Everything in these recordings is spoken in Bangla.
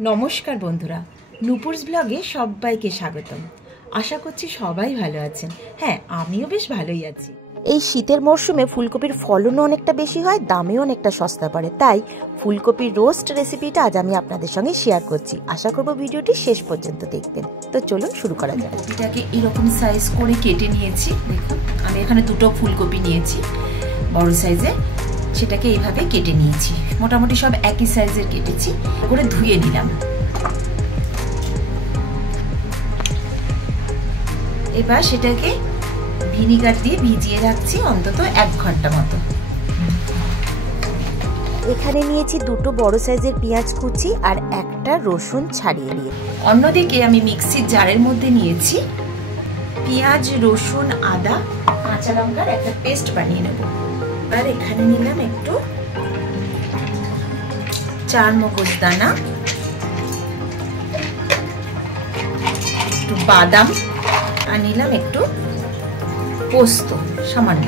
নমস্কার বন্ধুরা, নুপুরস ব্লগে সবাইকে স্বাগতম। আশা করছি সবাই ভালো আছেন। হ্যাঁ, আমিও বেশ ভালোই আছি। এই শীতের মরশুমে ফুলকপির ফলনও অনেকটা বেশি হয়, দামেও অনেকটা সস্তা পড়ে। তাই ফুলকপির রোস্ট রেসিপিটা আজ আমি আপনাদের সঙ্গে শেয়ার করছি। আশা করব ভিডিওটি শেষ পর্যন্ত দেখবেন। তো চলুন শুরু করা যাক। কপিটাকে এরকম সাইজ করে কেটে নিয়েছি। দেখুন, আমি এখানে দুটো ফুলকপি নিয়েছি বড় সাইজে, সেটাকে এইভাবে কেটে নিয়েছি। মোটামুটি সব একই সাইজের কেটেছি, করে ধুয়ে নিলাম। এবার সেটাকে ভিনিগার দিয়ে ভিজিয়ে রাখছি অন্তত 1 ঘন্টা মতো। এখানে নিয়েছি দুটো বড় সাইজের পেঁয়াজ কুচি আর একটা রসুন ছাড়িয়ে নিয়ে। অন্যদিকে আমি মিক্সির জারের মধ্যে নিয়েছি পেঁয়াজ, রসুন, আদা, কাঁচা লঙ্কার একটা পেস্ট বানিয়ে নেব। আর এখানে নিলাম একটু চারমগজদানা, একটু বাদাম, আর নিলাম একটু পোস্ত সামান্য।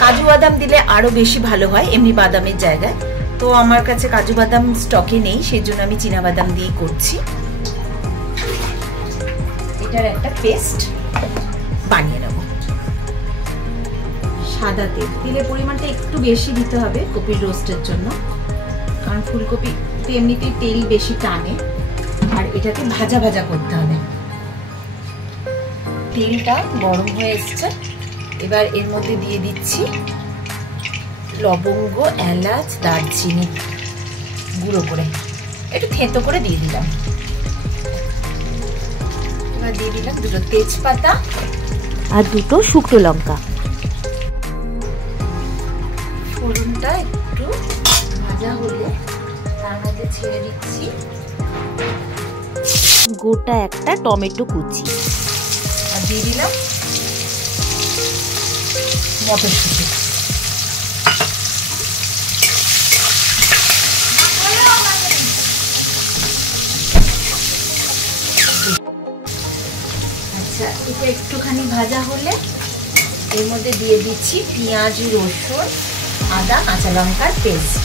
কাজু বাদাম দিলে আরো বেশি ভালো হয় এমনি বাদামের জায়গায়, তো আমার কাছে কাজু বাদাম স্টকে নেই, সেই জন্য আমি চীনা বাদাম দিয়ে করছি। এটার একটা পেস্ট বানিয়ে নেব। সাদা তেল, তেলের পরিমাণটা একটু বেশি দিতে হবে কপির রোস্টের জন্য, কারণ ফুলকপিতে এমনিতেই তেল বেশি টানে, আর এটাকে ভাজা ভাজা করতে হবে। তেলটা গরম হয়ে এসছে, এবার এর মধ্যে দিয়ে দিচ্ছি লবঙ্গ, এলাচ, দারচিনি গুঁড়ো করে, একটু থেঁতো করে দিয়ে দিলাম। এবার দিয়ে দিলাম দুটো তেজপাতা আর দুটো শুকনো লঙ্কা। ফোড়নটা একটু ভাজা হলে তার মধ্যে ছেড়ে দিচ্ছি গোটা একটা টমেটো কুচি, আর দিয়ে দিলাম মটরশুঁটি। আচ্ছা, এটা একটুখানি ভাজা হলে এর মধ্যে দিয়ে দিচ্ছি পেঁয়াজ, রসুন, আদা, কাঁচা লঙ্কার পেস্ট।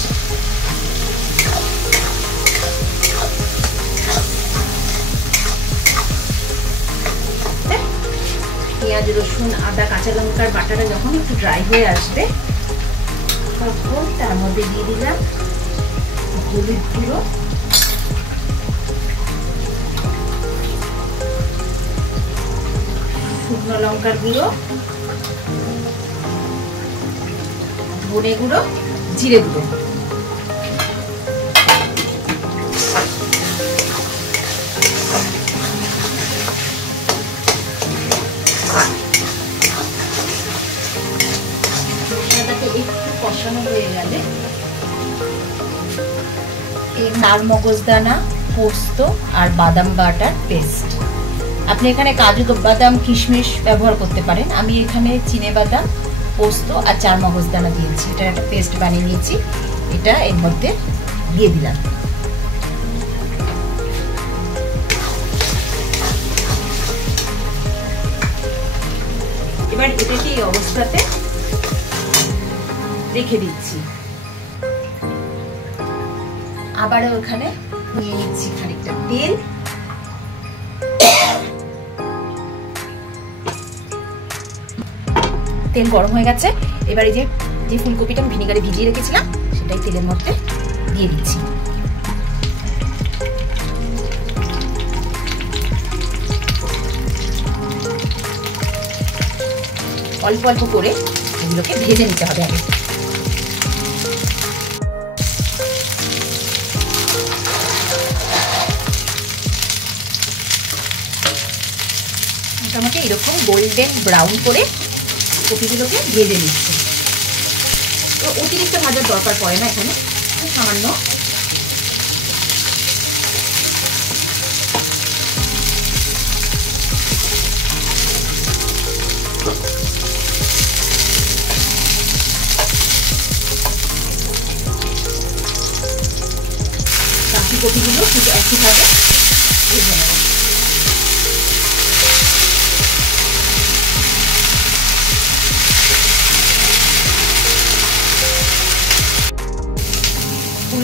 পেঁয়াজ, রসুন, আদা, কাঁচা লঙ্কার বাটাটা যখন একটু ড্রাই হয়ে আসবে, তখন তার মধ্যে দিয়ে দিলাম হলুদ গুঁড়ো, শুকনো লঙ্কার গুঁড়ো, ধনে গুঁড়ো, জিরে গুঁড়ো। একটু কষানো হয়ে গেলে এই চারমগজদানা, পোস্ত আর বাদাম বাটার পেস্ট, আপনি এখানে কাজু বাদাম, কিশমিশ ব্যবহার করতে পারেন। আমি এখানে চিনে বাদাম, পোস্ত আর চারমগজদানা দিয়েছি, এটার একটা পেস্ট বানিয়ে নিয়েছি। এটা এর মধ্যে দিয়ে দিলাম। এবার এটাকে এই অবস্থাতে রেখে দিচ্ছি। আবারও ওখানে নিয়ে নিচ্ছি খানিকটা তেল, তেল গরম হয়ে গেছে। এবার এই যে ফুলকপিটা আমি ভিনিগারে ভিজিয়ে রেখেছিলাম, সেটাই তেলের মধ্যে দিয়ে দিচ্ছি। অল্প অল্প করে এগুলোকে ভেজে নিতে হবে আগে। মোটামুটি এরকম গোল্ডেন ব্রাউন করে কপিগুলোকে ভেজে নিচ্ছি। তো অতিরিক্ত ভাজার দরকার পড়ে না, এখানে সামান্য বাকি কপিগুলো ঠিক একইভাবে ভেজে নেব।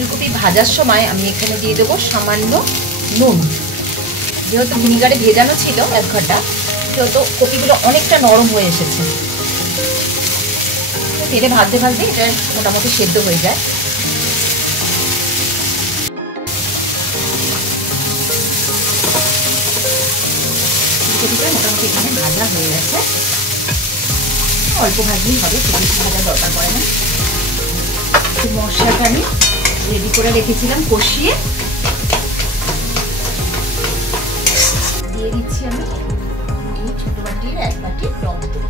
ফুলকপি ভাজার সময় আমি এখানে দিয়ে দেবো সামান্য নুন। যেহেতু ভিনিগারে ভেজানো ছিল 1 ঘন্টা, সেহেতু কপিগুলো অনেকটা নরম হয়ে এসেছে। তেলে ভাজতে ভাজতে এটা মোটামুটি সেদ্ধ হয়ে যায়। ফুলকপিটা মোটামুটি এখানে ভাজা হয়ে গেছে। অল্প ভাজলেই হবে, খুব বেশি ভাজার দরকার পড়ে না। মশলাটা আমি রেডি করে রেখেছিলাম কষিয়ে, দিয়ে দিচ্ছি আমি এই ছোট বাটির 1 বাটি টক দই।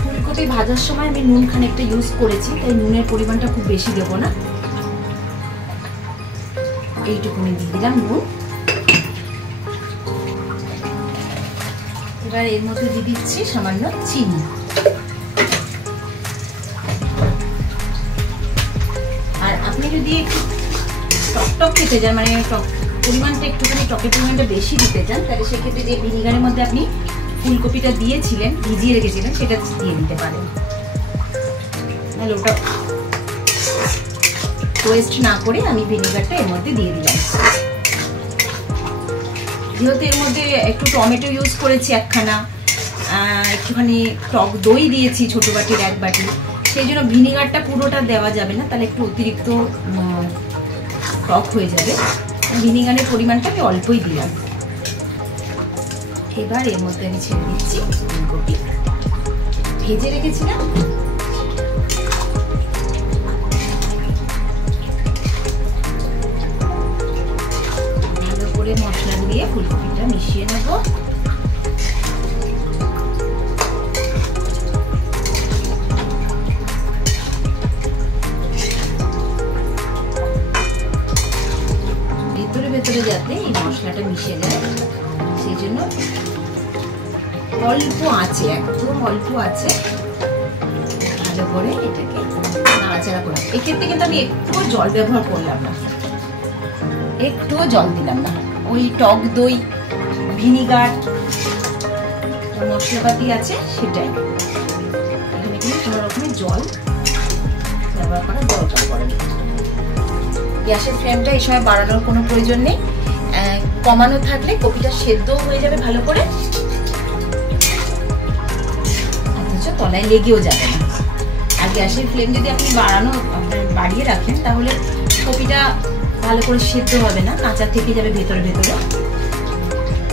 ফুলকপি ভাজার সময় আমি নুন খানিকটা ইউজ করেছি, তাই নুনের পরিমাণটা খুব বেশি দেবো না, এইটুকুনি দিয়ে দিলাম নুন। এবার এর মধ্যে দিয়ে দিচ্ছি সামান্য চিনি। আর আপনি যদি একটু টক খেতে চান, মানে পরিমাণটা একটুখানি টকের পরিমাণটা বেশি দিতে চান, তাহলে সেক্ষেত্রে যে ভিনিগারের মধ্যে আপনি ফুলকপিটা দিয়েছিলেন, ভিজিয়ে রেখেছিলেন, সেটা দিয়ে দিতে পারেন। তাহলে ওটা ওয়েস্ট না করে আমি ভিনিগারটা এর মধ্যে দিয়ে দিলাম। যেহেতু এর মধ্যে একটু টমেটো ইউজ করেছি 1 খানা, একটুখানি টক দই দিয়েছি ছোট বাটির 1 বাটি, সেই জন্য ভিনিগারটা পুরোটা দেওয়া যাবে না, তাহলে একটু অতিরিক্ত টক হয়ে যাবে। ভিনিগারের পরিমাণটা আমি অল্পই দিলাম। এবার এর মধ্যে আমি ছেড়ে দিচ্ছি ফুলকপি ভেজে রেখেছিলাম। ভালো করে মশলা দিয়ে ফুলকপিটা মিশিয়ে নেব। ভেতরে ভেতরে যাতে এই মশলাটা মিশে যায়, সেই জন্য অল্প আছে, একদম অল্প আছে, ভালো করে এটাকে নাড়াচাড়া করে। এক্ষেত্রে কিন্তু আমি একটুও জল ব্যবহার করলাম না, একটুও জল দিলাম না। ওই টক দই, ভিনিগার, মশলাপাতি আছে সেটাই, এখানে কিন্তু কোনো রকমের জল ব্যবহার করার দরকার পড়ে না। গ্যাসের ফ্লেমটা এই সময় বাড়ানোর কোনো প্রয়োজন নেই, কমানো থাকলে কপিটা সেদ্ধ হয়ে যাবে ভালো করে, অথচ তলায় লেগেও যাবে না। আর গ্যাসের ফ্লেম যদি আপনি বাড়িয়ে রাখেন, তাহলে কপিটা ভালো করে সেদ্ধ হবে না, কাঁচা থেকে যাবে ভেতরে ভেতরে,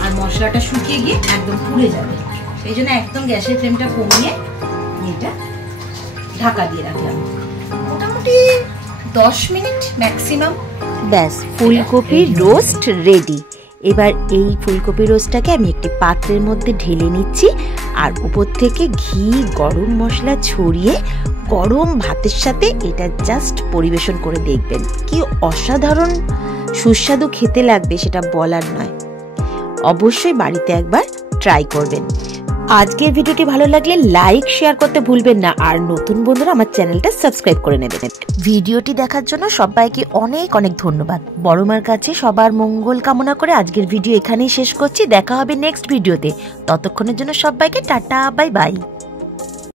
আর মশলাটা শুকিয়ে গিয়ে একদম পুড়ে যাবে। সেই জন্য একদম গ্যাসের ফ্লেমটা কমিয়ে এটা ঢাকা দিয়ে রাখলাম মোটামুটি 10 মিনিট ম্যাক্সিমাম। ব্যাস, ফুলকপির রোস্ট রেডি। এবার এই ফুলকপি রোস্টটাকে আমি একটি পাত্রের মধ্যে ঢেলে নিচ্ছি, আর উপর থেকে ঘি, গরম মশলা ছড়িয়ে গরম ভাতের সাথে এটা জাস্ট পরিবেশন করে দেখবেন, কি অসাধারণ সুস্বাদু খেতে লাগবে সেটা বলার নয়। অবশ্যই বাড়িতে একবার ট্রাই করবেন। আজকের ভিডিওটি ভালো লাগলে লাইক, শেয়ার করতে ভুলবেন না, আর নতুন বন্ধুরা আমার চ্যানেলটা সাবস্ক্রাইব করে নেবেন। ভিডিওটি দেখার জন্য সবাইকে অনেক অনেক ধন্যবাদ। বড় মার কাছে সবার মঙ্গল কামনা করে আজকের ভিডিও এখানেই শেষ করছি। দেখা হবে নেক্সট ভিডিওতে, ততক্ষণের জন্য সবাইকে টাটা, বাই বাই।